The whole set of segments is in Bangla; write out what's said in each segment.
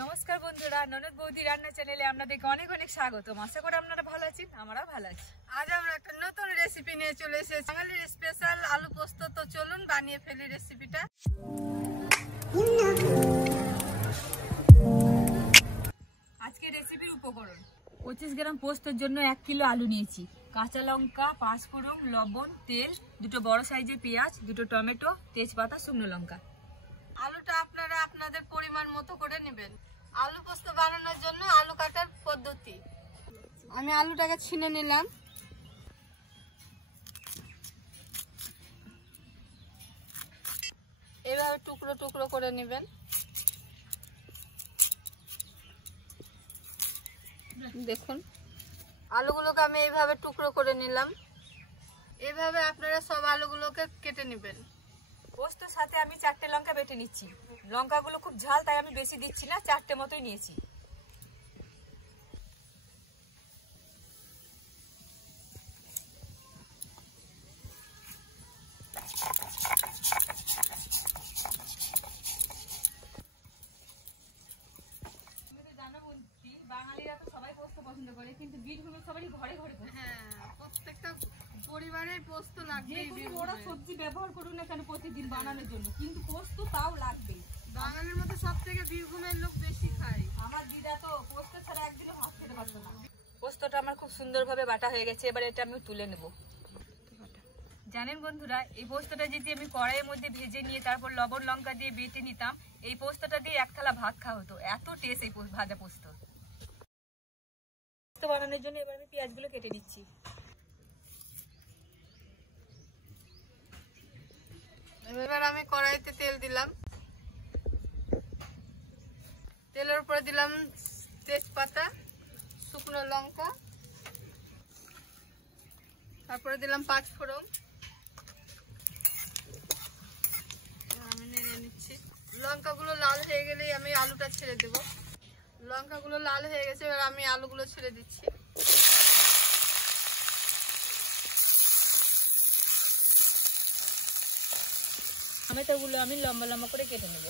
নমস্কার বন্ধুরা, ননদ বৌদি রান্না চ্যানেলে আপনাদেরকে অনেক অনেক স্বাগতম। আশা করি আপনারা ভালো আছেন, আমরাও ভালো আছি। আজ আমরা একটা নতুন রেসিপি নিয়ে চলে এসেছি, বাঙালির স্পেশাল আলু পোস্ত। তো চলুন বানিয়ে ফেলি রেসিপিটা। আজকে রেসিপির উপকরণ 25 গ্রাম পোস্তের জন্য 1 কিলো আলু নিয়েছি, কাঁচা লঙ্কা, পাঁচফোড়ন, লবণ, তেল, দুটো বড় সাইজের পেঁয়াজ, দুটো টমেটো, তেজপাতা, শুকনো লঙ্কা। আলুটা আপনারা আপনাদের পরিমাণ মতো করে নেবেন। আলু পোস্ত বানানোর জন্য আলু কাটার পদ্ধতি, আমি আলুটাকে ছিনে নিলাম। এভাবে টুকরো টুকরো করে নেবেন। দেখুন আলুগুলোকে আমি এইভাবে টুকরো করে নিলাম। এইভাবে আপনারা সব আলুগুলোকে কেটে নেবেন। পোস্তর সাথে আমি 4টে লঙ্কা বেটে নিচ্ছি। লঙ্কাগুলো খুব ঝাল, তাই আমি বেশি দিচ্ছি না, 4টে মতোই নিয়েছি। বাঙালিরা তো সবাই পোস্ত পছন্দ করে, কিন্তু বীরভূমে সবারই ঘরে ঘরে পোস্ত। হ্যাঁ, প্রত্যেকটা পরিবারের পোস্ত লাগবে। ওরা সবজি ব্যবহার করুন না কেন প্রতিদিন বানানোর জন্য, কিন্তু পোস্ত তাও লাগবে। বাঙালির মধ্যে সব থেকে বীরভূমের লোক বেশি খায়। আমার দিদা তো পোস্ত ছাড়া একদিনও ভাত খেতে পারতো না। পোস্তটা আমার খুব সুন্দরভাবে বাটা হয়ে গেছে, এবার এটা আমি তুলে নেব। জানেন বন্ধুরা, এই পোস্তটা যদি আমি কড়াইয়ের মধ্যে ভেজে নিয়ে তারপর লবণ লঙ্কা দিয়ে বেটে নিতাম, এই পোস্তটা দিয়ে 1 থালা ভাত খাওয়া হতো। এত টেস্ট এই ভাজা পোস্ত। পোস্ত বানানোর জন্য এবার আমি পেঁয়াজগুলো কেটে নিচ্ছি। এবার আমি কড়াইতে তেল দিলাম। তেলের উপরে দিলাম তেজপাতা, শুকনো লঙ্কা, তারপরে দিলাম পাঁচফোড়ন। আমি নেড়ে নিচ্ছি। লঙ্কাগুলো লাল হয়ে গেলেই আমি আলুটা ছেড়ে দেব। লঙ্কাগুলো লাল হয়ে গেছে, এবার আমি আলুগুলো ছেড়ে দিচ্ছি। টমেটোগুলো আমি লম্বা লম্বা করে কেটে নেব।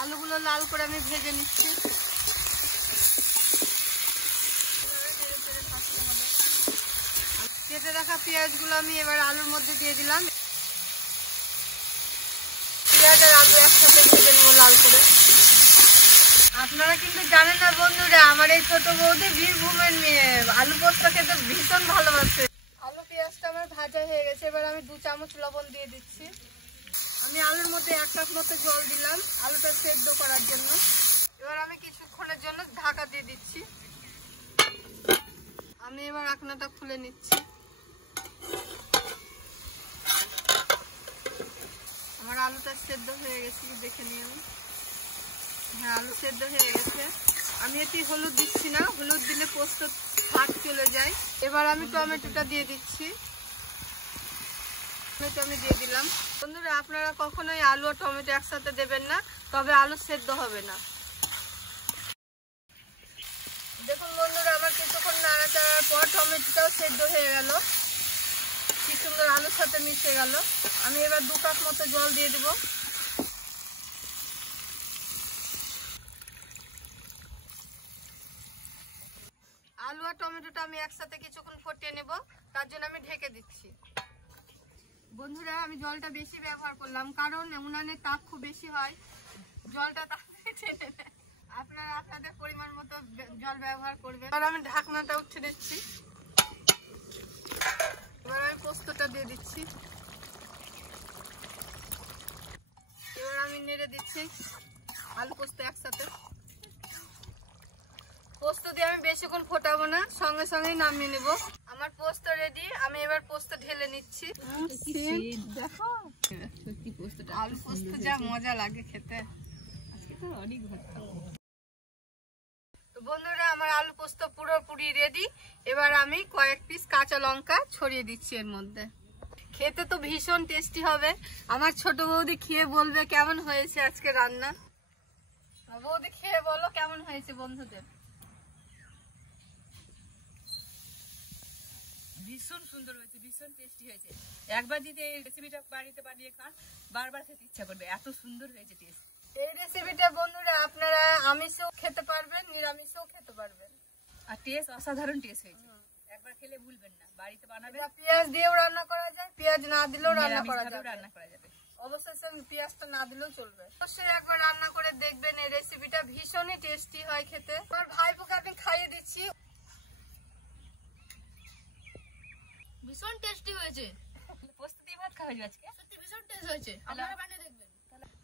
আলুগুলো লাল করে আমি ভেজে নিচ্ছি। কেটে রাখা পেঁয়াজগুলো আমি এবার আলুর মধ্যে দিয়ে দিলাম। পেঁয়াজ আর আলু একসাথে ভেজে নেবো লাল করে। আপনারা কিন্তু জানেন না বন্ধুরা, আমার এই ছোট বৌদি বীরভূমের মেয়ে, আলু পোস্ত খেতে ভীষণ ভালোবাসে। আলু পেঁয়াজটা আমার ভাজা হয়ে গেছে, এবার আমি 2 চামচ লবণ দিয়ে দিচ্ছি। আমি আলুর মধ্যে 1 কাপ মতো জল দিলাম আলুটা সেদ্ধ করার জন্য। এবার আমি কিছুক্ষণের জন্য ঢাকা দিয়ে দিচ্ছি। আমি এবার ঢাকনাটা খুলে নিচ্ছি। আমার আলুটা সেদ্ধ হয়ে গেছে, দেখে নিই আমি। হ্যাঁ, আলু সেদ্ধ হয়ে গেছে। আমি এটি হলুদ দিচ্ছি না, হলুদ দিলে পোস্ত স্বাদ চলে যায়। এবার আমি টমেটোটা দিয়ে দিচ্ছি। টমেটো আমি দিয়ে দিলাম। বন্ধুরা, আপনারা কখনোই আলু আর টমেটো একসাথে দেবেন না, তবে আলু সেদ্ধ হবে না। দেখুন বন্ধুরা, আমার কিছুক্ষণ নাড়াচাড়ার পর টমেটোটাও সেদ্ধ হয়ে গেল, কি সুন্দর আলুর সাথে মিশে গেল। আমি এবার 2 কাপ মতো জল দিয়ে দেব। আলু আর টমেটোটা আমি একসাথে কিছুক্ষণ ফুটিয়ে নেব, তার জন্য আমি ঢেকে দিচ্ছি। বন্ধুরা, আমি জলটা বেশি ব্যবহার করলাম, কারণ উনানের তাপ খুব বেশি হয়, জলটা তাড়াতাড়ি টেনে নেয়। আপনারা আপনাদের পরিমাণ মতো জল ব্যবহার করবেন। এবার আমি ঢাকনাটা উঠিয়ে দিচ্ছি। এবার আমি পোস্তটা দিয়ে দিচ্ছি। এবার আমি নেড়ে দিচ্ছি আলু পোস্ত একসাথে। পোস্ত দিয়ে আমি বেশিক্ষণ ফোটাবো না, সঙ্গে সঙ্গেই নামিয়ে নেব। আমার পোস্ত রেডি, আমি এবার পোস্ত ঢেলে নিচ্ছি। দেখো আলু পোস্ত যা মজা লাগে খেতে। তো বন্ধুরা, আমার আলু পোস্ত পুরোপুরি রেডি। এবার আমি কয়েক পিস কাঁচা লঙ্কা ছড়িয়ে দিচ্ছি এর মধ্যে। খেতে তো ভীষণ টেস্টি হবে। আমার ছোট বৌদি খেয়ে বলবে কেমন হয়েছে আজকে রান্না। বৌদি খেয়ে বলো কেমন হয়েছে বন্ধুদের। ভীষণ সুন্দর হয়েছে, ভীষণ টেস্টি হয়েছে। একবার যদি এই রেসিপিটা বাড়িতে বানিয়ে খান বারবার খেতে ইচ্ছা করবে, এত সুন্দর হয়েছে টেস্ট। এই রেসিপিটা বন্ধুরা আপনারা আমিষেও খেতে পারবেন, নিরামিষেও খেতে পারবেন। আর টেস্ট অসাধারণ টেস্ট হয়েছে, একবার খেলে ভুলবেন না, বাড়িতে বানাবেন। এটা পেঁয়াজ দিয়েও রান্না করা যায়, পেঁয়াজ না দিলেও রান্না করা নিরামিষভাবেও যাবে। রান্না করা যাবে। অবশ্যই পেঁয়াজটা না দিলেও চলবে। অবশ্যই একবার রান্না করে দেখবেন, এই রেসিপিটা ভীষণই টেস্টি হয় খেতে। আমার ভাইপোকে আমি খাইয়ে দিচ্ছি। ভীষণ টেস্টি হয়েছে, পোস্ত দিয়ে ভাত খাওয়া যাবে আজকে। সত্যি ভীষণ টেস্ট হয়েছে। আপনারা বানিয়ে দেখবেন।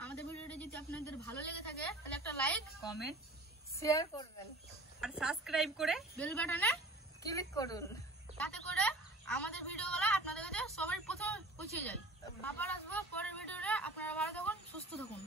আমাদের ভিডিওটা যদি আপনাদের ভালো লেগে থাকে তাহলে একটা লাইক, কমেন্ট, শেয়ার করবেন আর সাবস্ক্রাইব করে বেল বাটনে ক্লিক করুন, যাতে করে আমাদের ভিডিওগুলো আপনাদের কাছে সবার প্রথমে পৌঁছে যায়। আবার আসবো পরের ভিডিওতে। আপনারা ভালো থাকুন, সুস্থ থাকুন।